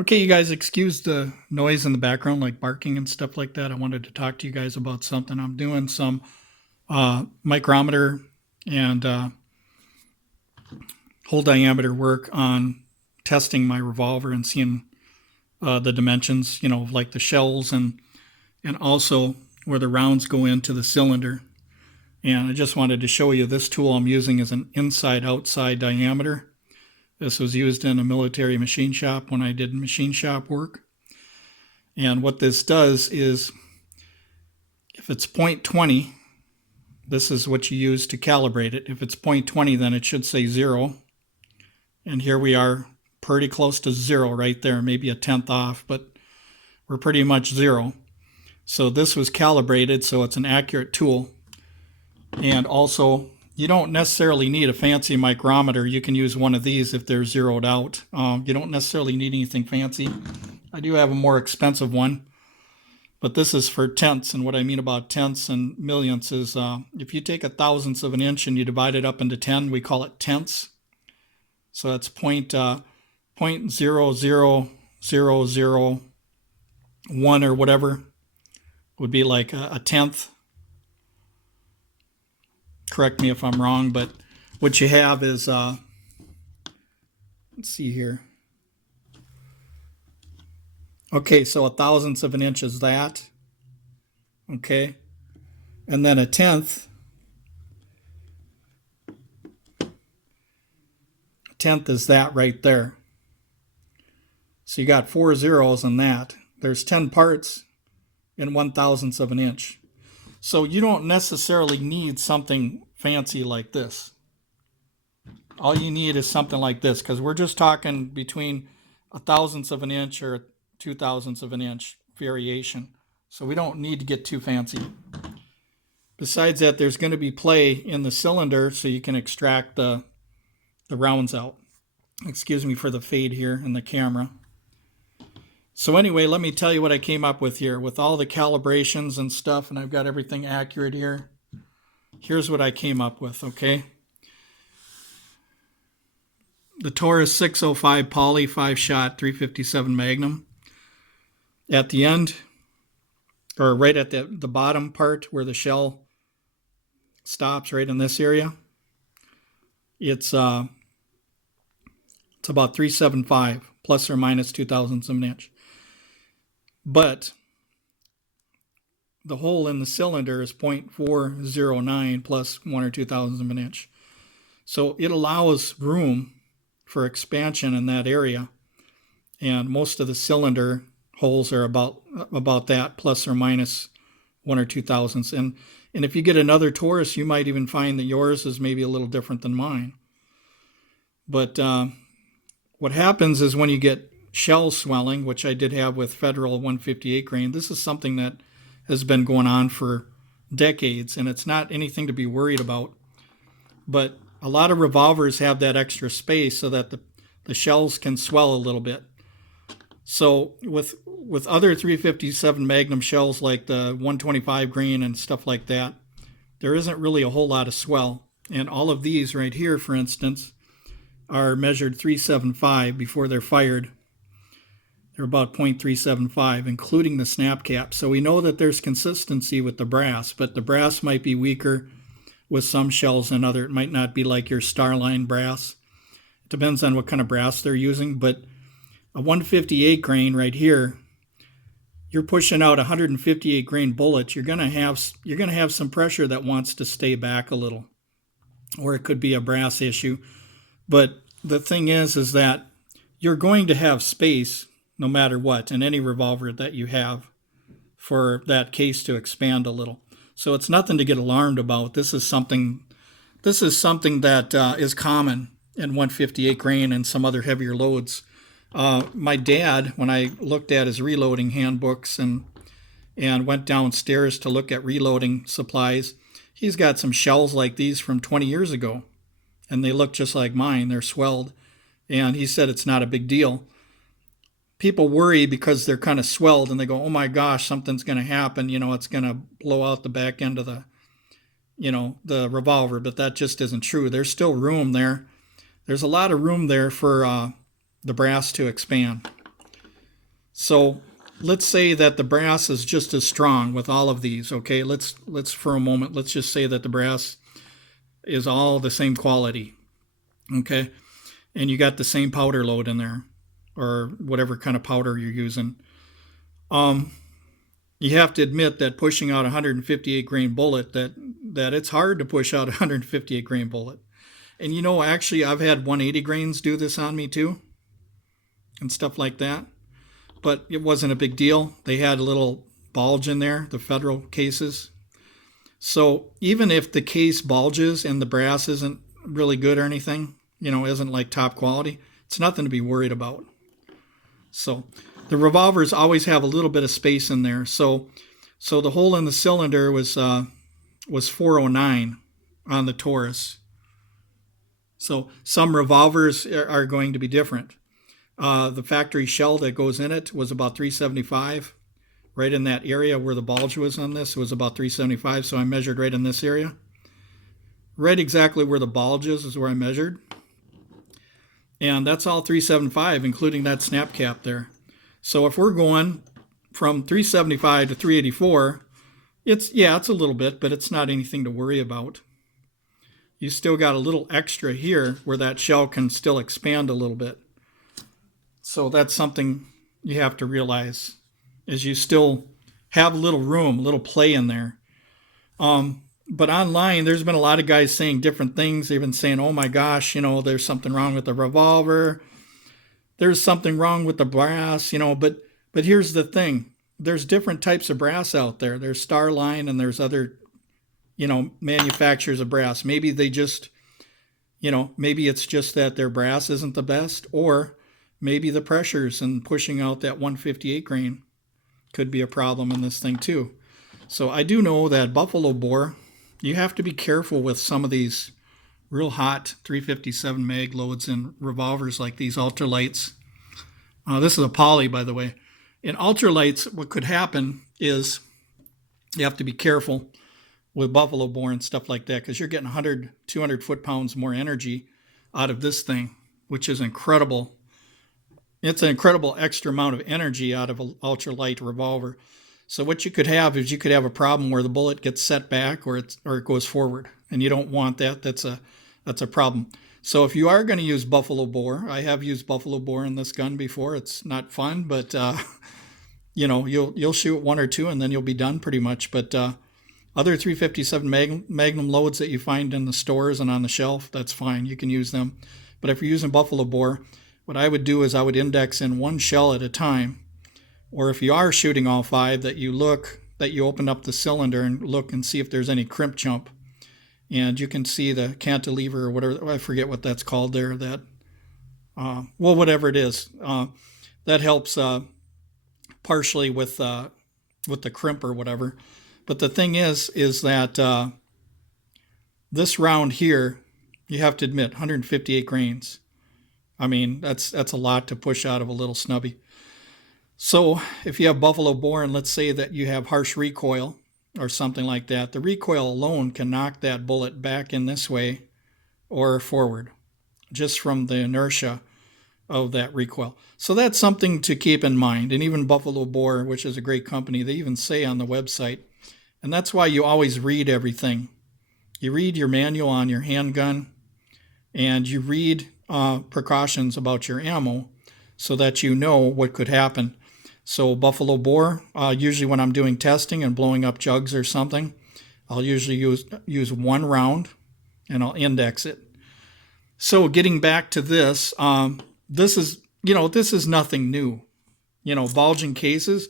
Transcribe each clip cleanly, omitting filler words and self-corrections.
Okay, you guys excuse the noise in the background, like barking and stuff like that. I wanted to talk to you guys about something. I'm doing some micrometer and hole diameter work on testing my revolver and seeing the dimensions, like the shells and also where the rounds go into the cylinder. And I just wanted to show you this tool I'm using is an inside-outside diameter. This was used in a military machine shop when I did machine shop work. And what this does is, if it's 0.20, this is what you use to calibrate it. If it's 0.20, then it should say 0. And here we are pretty close to 0 right there, maybe a tenth off, but we're pretty much 0. So this was calibrated, so it's an accurate tool. And also, you don't necessarily need a fancy micrometer. You can use one of these if they're zeroed out. You don't necessarily need anything fancy. I do have a more expensive one, but this is for tenths. And what I mean about tenths and millionths is if you take a thousandth of an inch and you divide it up into 10, we call it tenths. So that's point 0.00001 or whatever would be like a tenth. Correct me if I'm wrong, but what you have is, let's see here. Okay, so a thousandth of an inch is that. Okay. And then a tenth is that right there. So you got 4 zeros in that. There's 10 parts in 1,000th of an inch. So you don't necessarily need something fancy like this. All you need is something like this, because we're just talking between 1,000th of an inch or 2,000ths of an inch variation. So we don't need to get too fancy. Besides that, there's going to be play in the cylinder so you can extract the rounds out. Excuse me for the fade here in the camera. So anyway, let me tell you what I came up with here with all the calibrations and stuff, and I've got everything accurate here. Here's what I came up with, okay? The Taurus 605 Poly 5-shot 357 Magnum. At the end, or right at the bottom part where the shell stops, right in this area, it's about 375 plus or minus 2,000ths of an inch. But the hole in the cylinder is 0.409 plus 1 or 2,000ths of an inch. So it allows room for expansion in that area. And most of the cylinder holes are about that, plus or minus 1 or 2,000ths. And if you get another Taurus, you might even find that yours is maybe a little different than mine. But what happens is when you get shell swelling, which I did have with Federal 158 grain, this is something that has been going on for decades, and it's not anything to be worried about. But a lot of revolvers have that extra space so that the shells can swell a little bit. So with other 357 Magnum shells like the 125 grain and stuff like that, there isn't really a whole lot of swell. And all of these right here, for instance, are measured 375 before they're fired. They're about 0.375, including the snap cap. So we know that there's consistency with the brass, but the brass might be weaker with some shells than other. It might not be like your Starline brass. It depends on what kind of brass they're using, but a 158 grain right here, you're pushing out 158 grain bullets. You're gonna have some pressure that wants to stay back a little, or it could be a brass issue. But the thing is that you're going to have space no matter what in any revolver that you have for that case to expand a little. So it's nothing to get alarmed about. This is something that is common in 158 grain and some other heavier loads. My dad, when I looked at his reloading handbooks and went downstairs to look at reloading supplies, he's got some shells like these from 20 years ago, and they look just like mine. They're swelled, and he said it's not a big deal. People worry because they're kind of swelled, and they go, oh my gosh, something's going to happen. It's going to blow out the back end of the revolver, but that just isn't true. There's still room there. There's a lot of room there for the brass to expand. So let's say that the brass is just as strong with all of these. Okay, let's for a moment, let's just say that the brass is all the same quality. Okay, and you got the same powder load in there, or whatever kind of powder you're using. You have to admit that pushing out a 158 grain bullet, that it's hard to push out a 158 grain bullet. And you know, actually, I've had 180 grains do this on me too, and stuff like that. But it wasn't a big deal. They had a little bulge in there, the Federal cases. So even if the case bulges and the brass isn't really good or anything, you know, isn't like top quality, it's nothing to be worried about. So the revolvers always have a little bit of space in there. So the hole in the cylinder was 409 on the Taurus. So some revolvers are going to be different. The factory shell that goes in it was about 375. Right in that area where the bulge was on this was about 375. So I measured right in this area. Right exactly where the bulge is where I measured. And that's all 375, including that snap cap there. So if we're going from 375 to 384, it's a little bit, but it's not anything to worry about. You still got a little extra here where that shell can still expand a little bit. So that's something you have to realize, is you still have a little room, a little play in there. But online, there's been a lot of guys saying different things. They've been saying, oh my gosh, you know, there's something wrong with the revolver. There's something wrong with the brass, you know, but here's the thing. There's different types of brass out there. There's Starline and there's other, you know, manufacturers of brass. Maybe they just, you know, maybe it's just that their brass isn't the best, or maybe the pressures and pushing out that 158 grain could be a problem in this thing too. So I do know that buffalo bore, you have to be careful with some of these real hot 357 mag loads in revolvers like these ultralights. This is a poly, by the way. In ultralights, what could happen is you have to be careful with buffalo bore and stuff like that, because you're getting 100, 200 foot-pounds more energy out of this thing, which is incredible. It's an incredible extra amount of energy out of an ultralight revolver. So what you could have is you could have a problem where the bullet gets set back or it goes forward, and you don't want that. That's a problem. So if you are going to use buffalo bore, I have used buffalo bore in this gun before. It's not fun, but you know, you'll shoot one or two and then you'll be done pretty much. But other 357 Magnum loads that you find in the stores and on the shelf, that's fine. You can use them. But if you're using buffalo bore, what I would do is I would index in one shell at a time. Or if you are shooting all five, that you open up the cylinder and look and see if there's any crimp jump. And you can see the cantilever or whatever, I forget what that's called there, that, well, whatever it is, that helps partially with the crimp or whatever. But the thing is that this round here, you have to admit, 158 grains. I mean, that's a lot to push out of a little snubby. So if you have buffalo bore and let's say that you have harsh recoil or something like that, the recoil alone can knock that bullet back in this way or forward, just from the inertia of that recoil. So that's something to keep in mind. And even Buffalo Bore, which is a great company, they even say on the website, and that's why you always read everything. You read your manual on your handgun, and you read precautions about your ammo so that you know what could happen. So Buffalo Bore, usually when I'm doing testing and blowing up jugs or something, I'll usually use one round and I'll index it. So getting back to this, this is nothing new. You know, bulging cases,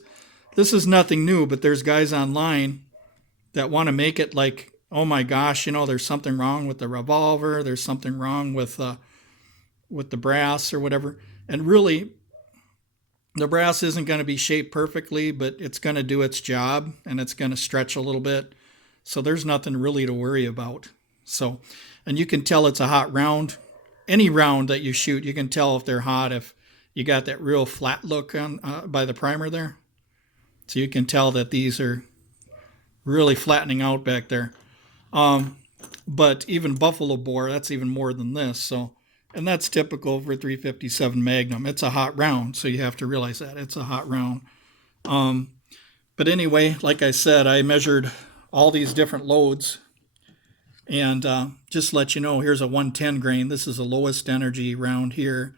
this is nothing new, but there's guys online that want to make it like, oh my gosh, you know, there's something wrong with the revolver, there's something wrong with the brass or whatever. And really, the brass isn't going to be shaped perfectly, but it's going to do its job and it's going to stretch a little bit. So there's nothing really to worry about. So, and you can tell it's a hot round. Any round that you shoot, you can tell if they're hot, if you got that real flat look on by the primer there. So you can tell that these are really flattening out back there. But even Buffalo Bore, that's even more than this. So And that's typical for 357 Magnum. It's a hot round, so you have to realize that. It's a hot round. But anyway, like I said, I measured all these different loads. And just to let you know, here's a 110 grain. This is the lowest energy round here.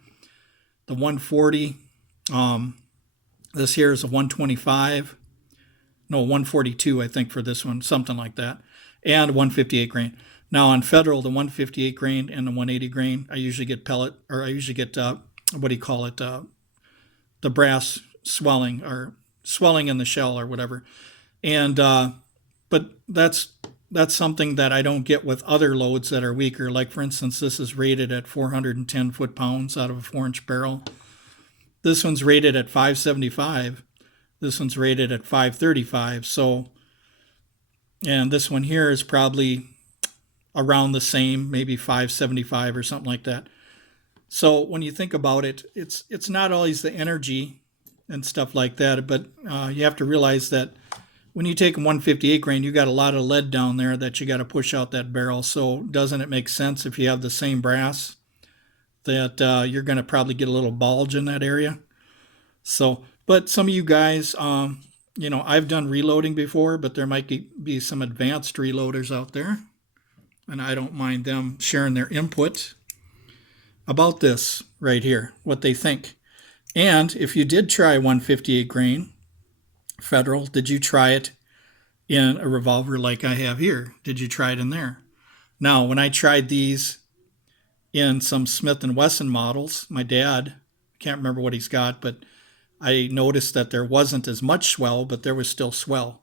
The 140, this here is a 125. No, 142, I think, for this one, something like that. And 158 grain. Now on Federal, the 158 grain and the 180 grain, I usually get pellet, or I usually get, what do you call it, the brass swelling, or swelling in the shell or whatever. And, but that's something that I don't get with other loads that are weaker. Like, for instance, this is rated at 410 foot-pounds out of a 4-inch barrel. This one's rated at 575. This one's rated at 535. So, and this one here is probably around the same, maybe 575 or something like that. So when you think about it, it's not always the energy and stuff like that, but you have to realize that when you take a 158 grain, you got a lot of lead down there that you got to push out that barrel. So doesn't it make sense if you have the same brass that you're going to probably get a little bulge in that area? So, but some of you guys, you know, I've done reloading before, but there might be some advanced reloaders out there, and I don't mind them sharing their input about this right here, what they think. And if you did try 158 grain Federal, did you try it in a revolver like I have here? Did you try it in there? Now, when I tried these in some Smith & Wesson models, my dad, can't remember what he's got, but I noticed that there wasn't as much swell, but there was still swell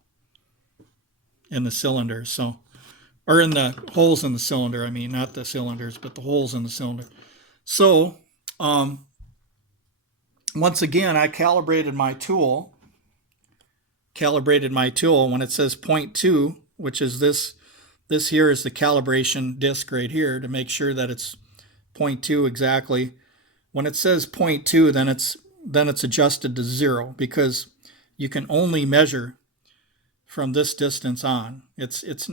in the cylinder. So, or in the holes in the cylinder, I mean, not the cylinders, but the holes in the cylinder. So, once again, I calibrated my tool. When it says 0.2, which is this here is the calibration disc right here to make sure that it's 0.2 exactly. When it says 0.2, then it's adjusted to 0, because you can only measure from this distance on.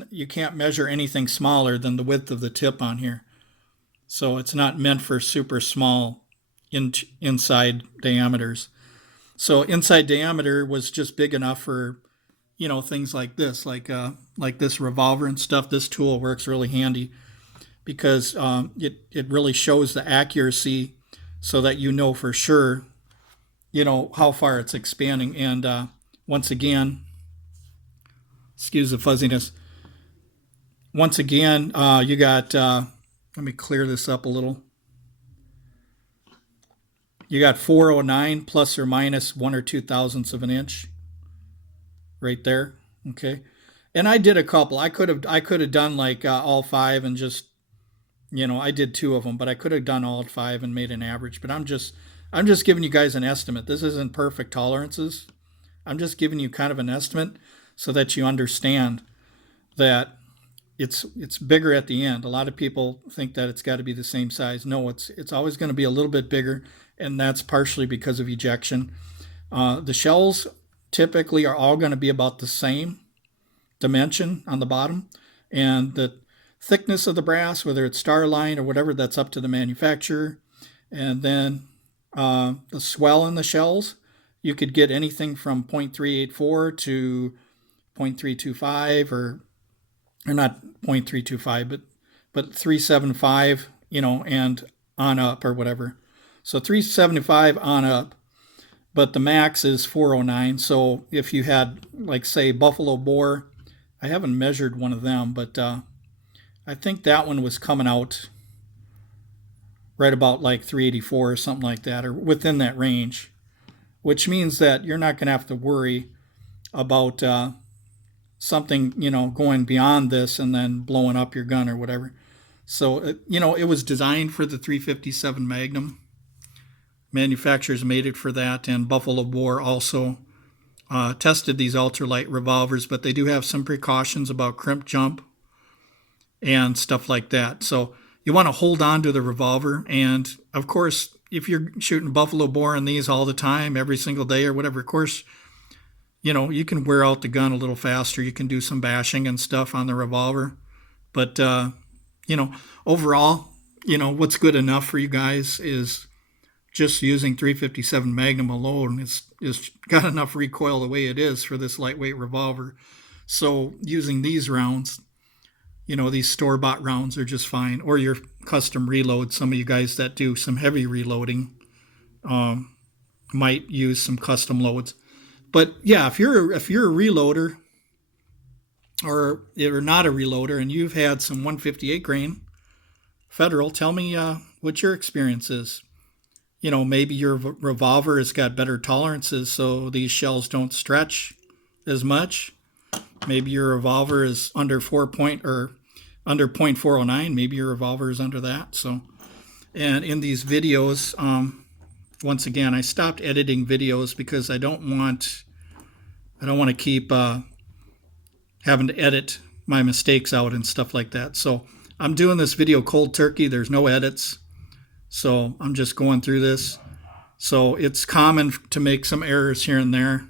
You can't measure anything smaller than the width of the tip on here. So it's not meant for super small inside diameters. So inside diameter was just big enough for, you know, things like this, like this revolver and stuff. This tool works really handy because it really shows the accuracy so that you know for sure, you know, how far it's expanding. And once again, excuse the fuzziness. Once again, you got, let me clear this up a little. You got 409 plus or minus 1 or 2 thousandths of an inch right there. Okay. And I did a couple. I could have done like all 5 and just, you know, I did 2 of them, but I could have done all 5 and made an average. But I'm just giving you guys an estimate. This isn't perfect tolerances. I'm just giving you kind of an estimate so that you understand that it's bigger at the end. A lot of people think that it's got to be the same size. No, it's always going to be a little bit bigger, and that's partially because of ejection. The shells typically are all going to be about the same dimension on the bottom, and the thickness of the brass, whether it's Starline or whatever, that's up to the manufacturer. And then the swell in the shells, you could get anything from 0.384 to 0.325 or not 0.325, but 375, you know, and on up or whatever. So 375 on up, but the max is 409. So if you had, like, say, Buffalo Boar, I haven't measured one of them, but I think that one was coming out right about like 384 or something like that, or within that range, which means that you're not going to have to worry about something, you know, going beyond this and then blowing up your gun or whatever. So, you know, it was designed for the 357 Magnum. Manufacturers made it for that, and Buffalo Boar also tested these ultralight revolvers, but they do have some precautions about crimp jump and stuff like that. So you want to hold on to the revolver, and of course, if you're shooting Buffalo Boar in these all the time, every single day or whatever, of course, you know, you can wear out the gun a little faster. You can do some bashing and stuff on the revolver. But, you know, overall, what's good enough for you guys is just using 357 Magnum alone. It's got enough recoil the way it is for this lightweight revolver. So using these rounds, these store-bought rounds are just fine. Or your custom reload. Some of you guys that do some heavy reloading might use some custom loads. But yeah, if you're a reloader or you're not a reloader and you've had some 158 grain Federal, tell me what your experience is. Maybe your revolver has got better tolerances so these shells don't stretch as much. Maybe your revolver is under 0.409. Maybe your revolver is under that. So, and in these videos, once again, I stopped editing videos because I don't want to keep having to edit my mistakes out and stuff like that. So I'm doing this video cold turkey. There's no edits. So I'm just going through this. So it's common to make some errors here and there.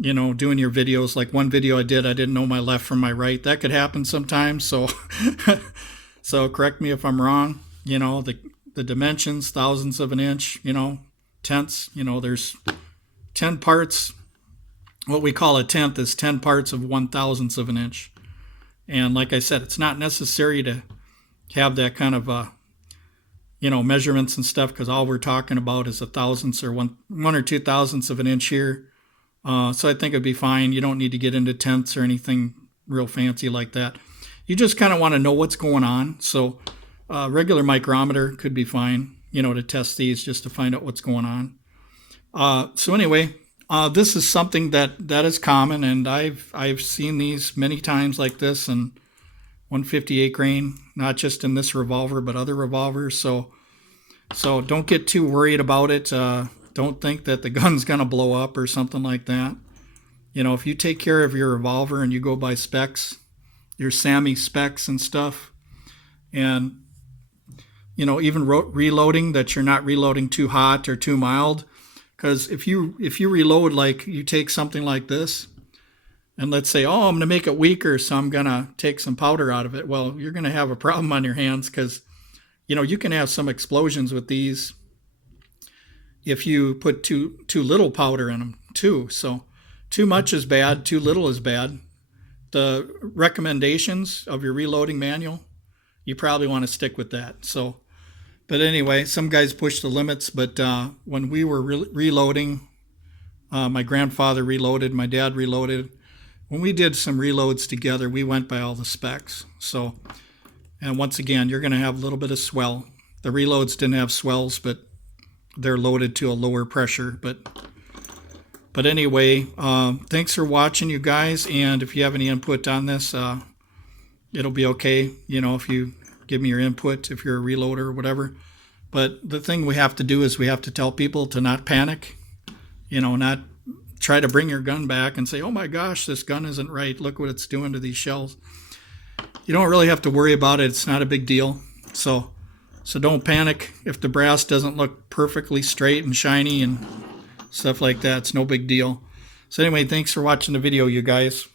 Doing your videos. Like one video I didn't know my left from my right. That could happen sometimes. So so correct me if I'm wrong. The dimensions, thousandths of an inch, tenths, there's 10 parts. What we call a tenth is 10 parts of 1/1000th of an inch. And like I said, it's not necessary to have that kind of, measurements and stuff, because all we're talking about is a thousandths or one or 2/1000ths of an inch here. So I think it'd be fine. You don't need to get into tenths or anything real fancy like that. You just kind of want to know what's going on. So regular micrometer could be fine, to test these just to find out what's going on. So anyway, this is something that is common, and I've seen these many times like this in 158 grain, not just in this revolver but other revolvers. So don't get too worried about it. Don't think that the gun's gonna blow up or something like that. If you take care of your revolver and you go by specs, your SAMI specs and stuff, and even reloading, that you're not reloading too hot or too mild. Because if you reload, like you take something like this, and let's say, I'm going to make it weaker, so I'm going to take some powder out of it. Well, you're going to have a problem on your hands, because, you can have some explosions with these if you put too little powder in them too. So too much is bad, too little is bad. The recommendations of your reloading manual, you probably want to stick with that. So. But anyway, some guys push the limits. But when we were reloading, my grandfather reloaded, my dad reloaded. When we did some reloads together, we went by all the specs. So, and once again, you're going to have a little bit of swell. The reloads didn't have swells, but they're loaded to a lower pressure. But anyway, thanks for watching, you guys. And if you have any input on this, it'll be okay. If you give me your input, if you're a reloader or whatever. But the thing we have to do is we have to tell people to not panic, not try to bring your gun back and say, oh my gosh, this gun isn't right. Look what it's doing to these shells. You don't really have to worry about it. It's not a big deal. So don't panic if the brass doesn't look perfectly straight and shiny and stuff like that. It's no big deal. So anyway, thanks for watching the video, you guys.